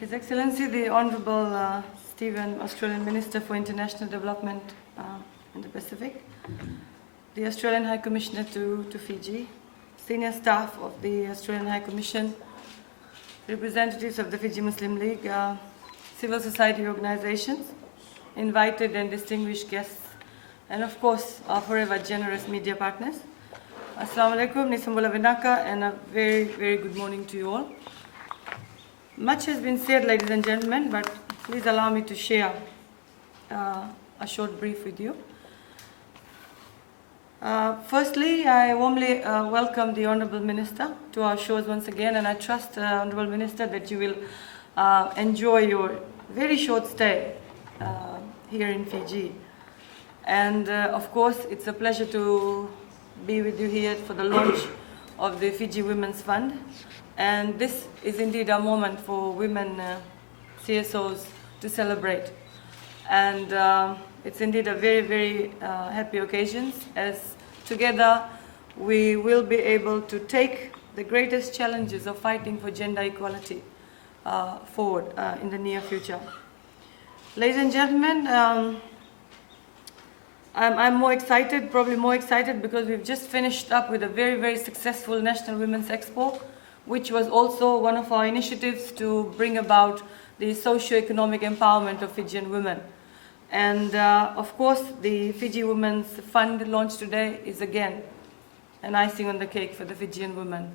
His Excellency, the Honourable Stephen, Australian Minister for International Development in the Pacific, the Australian High Commissioner to Fiji, senior staff of the Australian High Commission, representatives of the Fiji Muslim League, civil society organisations, invited and distinguished guests, and of course our forever generous media partners. Assalamu alaikum, Nisambula Vinaka, and a very, very good morning to you all. Much has been said, ladies and gentlemen, but please allow me to share a short brief with you. Firstly, I warmly welcome the Honourable Minister to our shores once again, and I trust, Honourable Minister, that you will enjoy your very short stay here in Fiji. And of course, it's a pleasure to be with you here for the launch of the Fiji Women's Fund. And this is indeed a moment for women CSOs to celebrate. And it's indeed a very, very happy occasion, as together we will be able to take the greatest challenges of fighting for gender equality forward in the near future. Ladies and gentlemen, I'm more excited, probably more excited, because we've just finished up with a very, very successful National Women's Expo, which was also one of our initiatives to bring about the socio-economic empowerment of Fijian women. And of course, the Fiji Women's Fund launched today is again an icing on the cake for the Fijian women.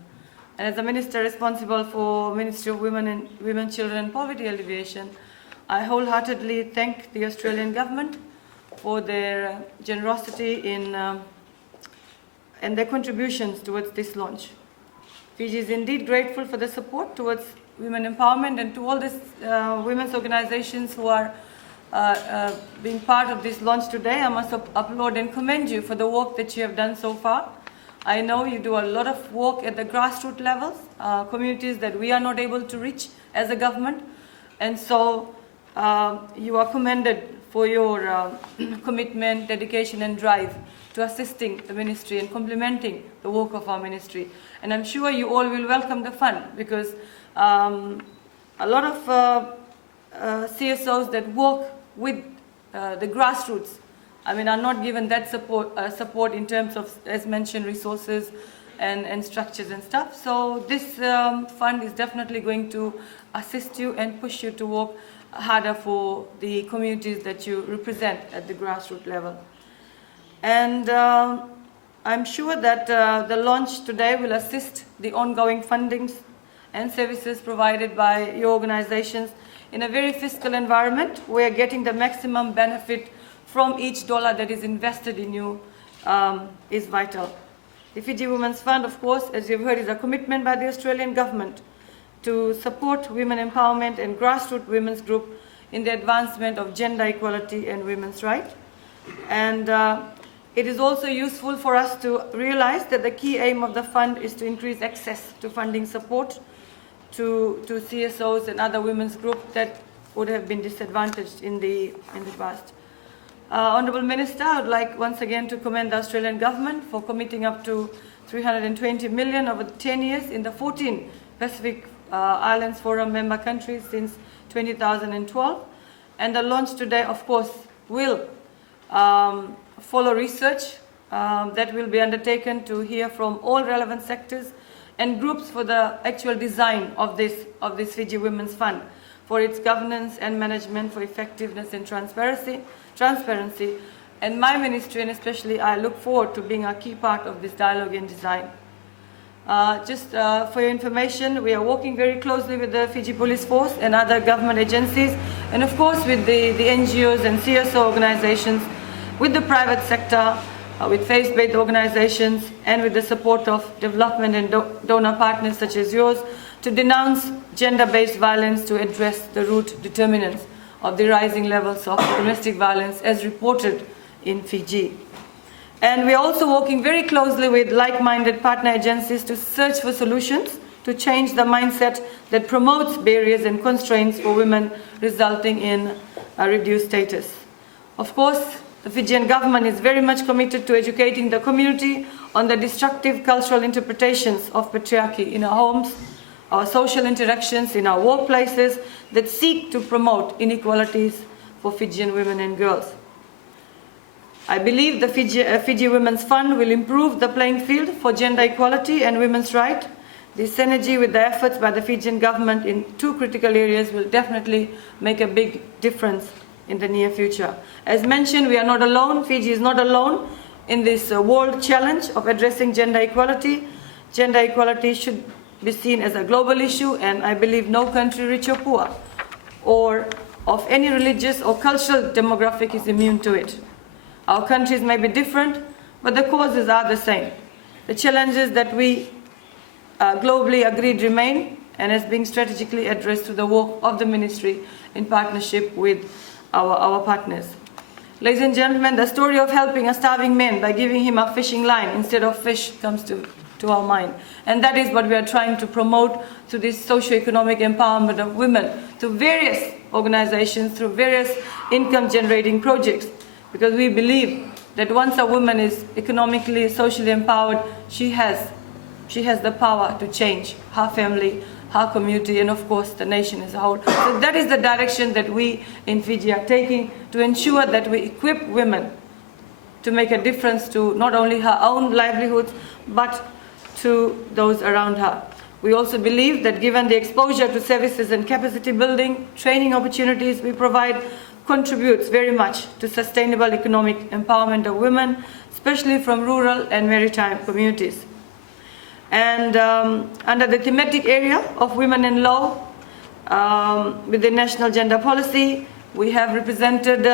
And as a minister responsible for Ministry of Women, Children and Poverty Alleviation, I wholeheartedly thank the Australian government for their generosity in and their contributions towards this launch. Fiji is indeed grateful for the support towards women empowerment, and to all these women's organizations who are being part of this launch today. I must applaud and commend you for the work that you have done so far. I know you do a lot of work at the grassroots levels, communities that we are not able to reach as a government, and so you are commended for your commitment, dedication and drive to assisting the ministry and complementing the work of our ministry. And I'm sure you all will welcome the fund, because a lot of CSOs that work with the grassroots, are not given that support in terms of, as mentioned, resources and structures and stuff. So this fund is definitely going to assist you and push you to work harder for the communities that you represent at the grassroots level. And I'm sure that the launch today will assist the ongoing fundings and services provided by your organizations in a very fiscal environment where getting the maximum benefit from each dollar that is invested in you is vital. The Fiji Women's Fund, of course, as you've heard, is a commitment by the Australian government to support women empowerment and grassroots women's group in the advancement of gender equality and women's rights. And it is also useful for us to realize that the key aim of the fund is to increase access to funding support to CSOs and other women's groups that would have been disadvantaged in the past. Honourable Minister, I would like once again to commend the Australian government for committing up to $320 million over 10 years in the 14 Pacific Islands Forum member countries since 2012. And the launch today, of course, will follow research that will be undertaken to hear from all relevant sectors and groups for the actual design of this Fiji Women's Fund, for its governance and management, for effectiveness and transparency. And my ministry, and especially I, look forward to being a key part of this dialogue and design. Just for your information, we are working very closely with the Fiji Police Force and other government agencies, and of course with the NGOs and CSO organizations, with the private sector, with faith-based organizations, and with the support of development and donor partners such as yours, to denounce gender-based violence, to address the root determinants of the rising levels of domestic violence as reported in Fiji. And we are also working very closely with like-minded partner agencies to search for solutions to change the mindset that promotes barriers and constraints for women, resulting in a reduced status. Of course, the Fijian government is very much committed to educating the community on the destructive cultural interpretations of patriarchy in our homes, our social interactions in our workplaces that seek to promote inequalities for Fijian women and girls. I believe the Fiji Women's Fund will improve the playing field for gender equality and women's rights. This synergy with the efforts by the Fijian government in two critical areas will definitely make a big difference in the near future. As mentioned, we are not alone. Fiji is not alone in this world challenge of addressing gender equality. Gender equality should be seen as a global issue, and I believe no country, rich or poor, or of any religious or cultural demographic is immune to it. Our countries may be different, but the causes are the same. The challenges that we globally agreed remain and is being strategically addressed through the work of the Ministry in partnership with our partners. Ladies and gentlemen, the story of helping a starving man by giving him a fishing line instead of fish comes to our mind. And that is what we are trying to promote through this socio-economic empowerment of women through various organizations, through various income-generating projects. Because we believe that once a woman is economically, socially empowered, she has the power to change her family, her community, and of course the nation as a whole. So that is the direction that we in Fiji are taking to ensure that we equip women to make a difference to not only her own livelihoods, but to those around her. We also believe that given the exposure to services and capacity building, training opportunities we provide contributes very much to sustainable economic empowerment of women, especially from rural and maritime communities. And under the thematic area of women in law, with the National Gender Policy, we have represented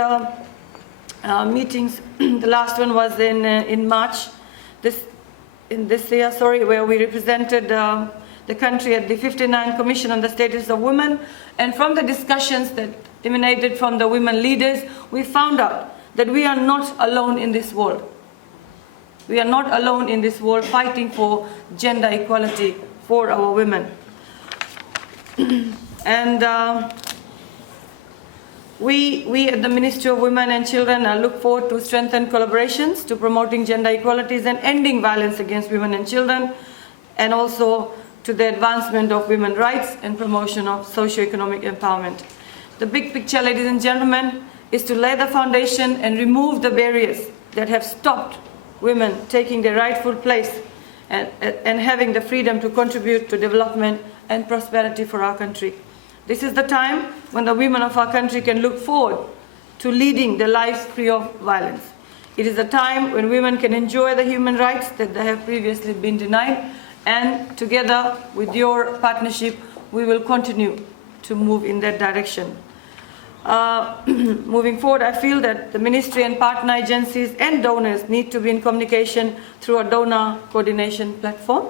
meetings. The last one was in March this year, where we represented the country at the 59th Commission on the Status of Women. And from the discussions that emanated from the women leaders, we found out that we are not alone in this world. We are not alone in this world fighting for gender equality for our women. And we at the Ministry of Women and Children look forward to strengthen collaborations to promoting gender equalities and ending violence against women and children, and also to the advancement of women's rights and promotion of socio-economic empowerment. The big picture, ladies and gentlemen, is to lay the foundation and remove the barriers that have stopped women taking their rightful place and having the freedom to contribute to development and prosperity for our country. This is the time when the women of our country can look forward to leading their lives free of violence. It is a time when women can enjoy the human rights that they have previously been denied, and together with your partnership, we will continue to move in that direction. Moving forward, I feel that the Ministry and partner agencies and donors need to be in communication through a donor coordination platform.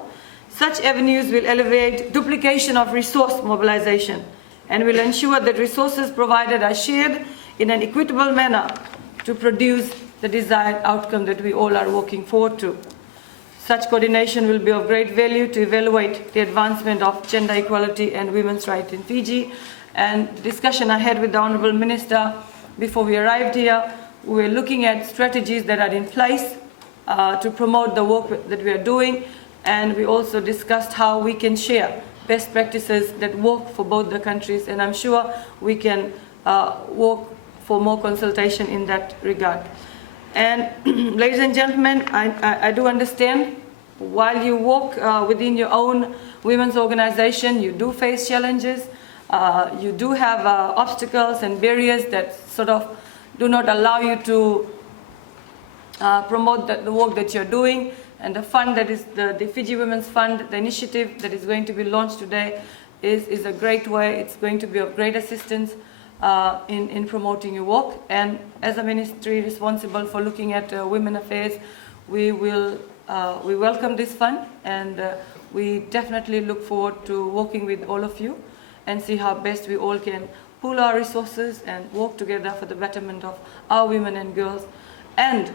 Such avenues will alleviate duplication of resource mobilization and will ensure that resources provided are shared in an equitable manner to produce the desired outcome that we all are working forward to. Such coordination will be of great value to evaluate the advancement of gender equality and women's rights in Fiji. And the discussion I had with the Honourable Minister before we arrived here, we were looking at strategies that are in place to promote the work that we are doing, and we also discussed how we can share best practices that work for both the countries, and I'm sure we can work for more consultation in that regard. And ladies and gentlemen, I do understand while you work within your own women's organization, you do face challenges. You do have obstacles and barriers that sort of do not allow you to promote the work that you're doing. And the fund that is the Fiji Women's Fund, the initiative that is going to be launched today is a great way. It's going to be of great assistance in promoting your work. And as a ministry responsible for looking at women affairs, we welcome this fund, and we definitely look forward to working with all of you and see how best we all can pool our resources and work together for the betterment of our women and girls, and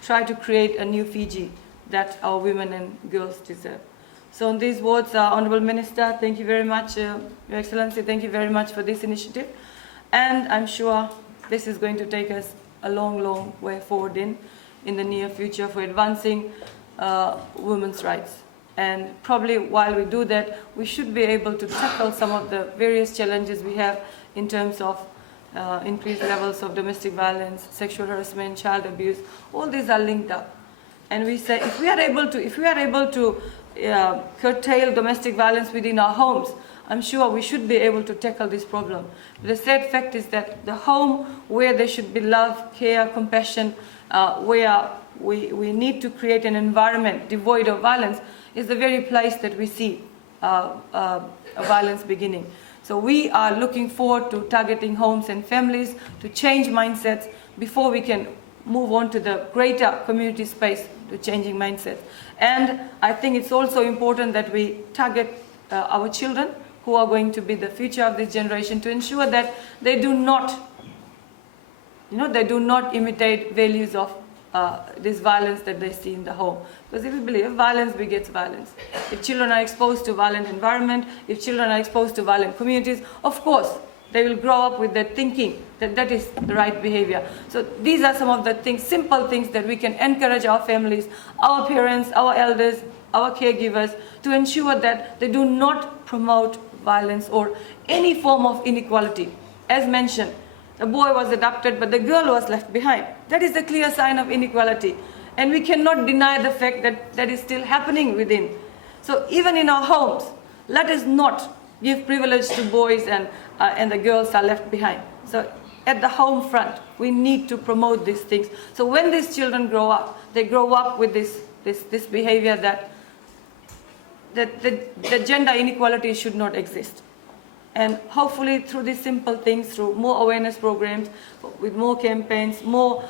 try to create a new Fiji that our women and girls deserve. So on these words, Honourable Minister, thank you very much. Your Excellency, thank you very much for this initiative. And I'm sure this is going to take us a long, long way forward in the near future for advancing women's rights And probably while we do that, we should be able to tackle some of the various challenges we have in terms of increased levels of domestic violence, sexual harassment, child abuse. All these are linked up. And we say if we are able to curtail domestic violence within our homes, I'm sure we should be able to tackle this problem. The sad fact is that the home where there should be love, care, compassion, where we need to create an environment devoid of violence, is the very place that we see violence beginning. So we are looking forward to targeting homes and families to change mindsets before we can move on to the greater community space to changing mindsets. And I think it's also important that we target our children, who are going to be the future of this generation, to ensure that they do not imitate values of this violence that they see in the home. Because if we believe violence begets violence, if children are exposed to violent environment, if children are exposed to violent communities, of course they will grow up with that thinking that that is the right behavior. So these are some of the things, simple things that we can encourage our families, our parents, our elders, our caregivers, to ensure that they do not promote violence or any form of inequality. As mentioned, a boy was adopted, but the girl was left behind. That is a clear sign of inequality. And we cannot deny the fact that that is still happening within. So even in our homes, let us not give privilege to boys and the girls are left behind. So at the home front, we need to promote these things. So when these children grow up, they grow up with this behavior that the gender inequality should not exist. And hopefully through these simple things, through more awareness programs, with more campaigns, more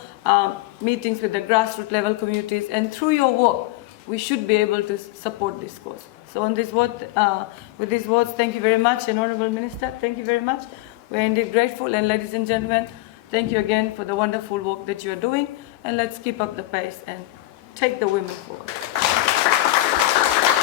meetings with the grassroots level communities, and through your work, we should be able to support this cause. So on this word, with these words, thank you very much, and Honourable Minister, thank you very much. We're indeed grateful, and ladies and gentlemen, thank you again for the wonderful work that you are doing, and let's keep up the pace and take the women forward.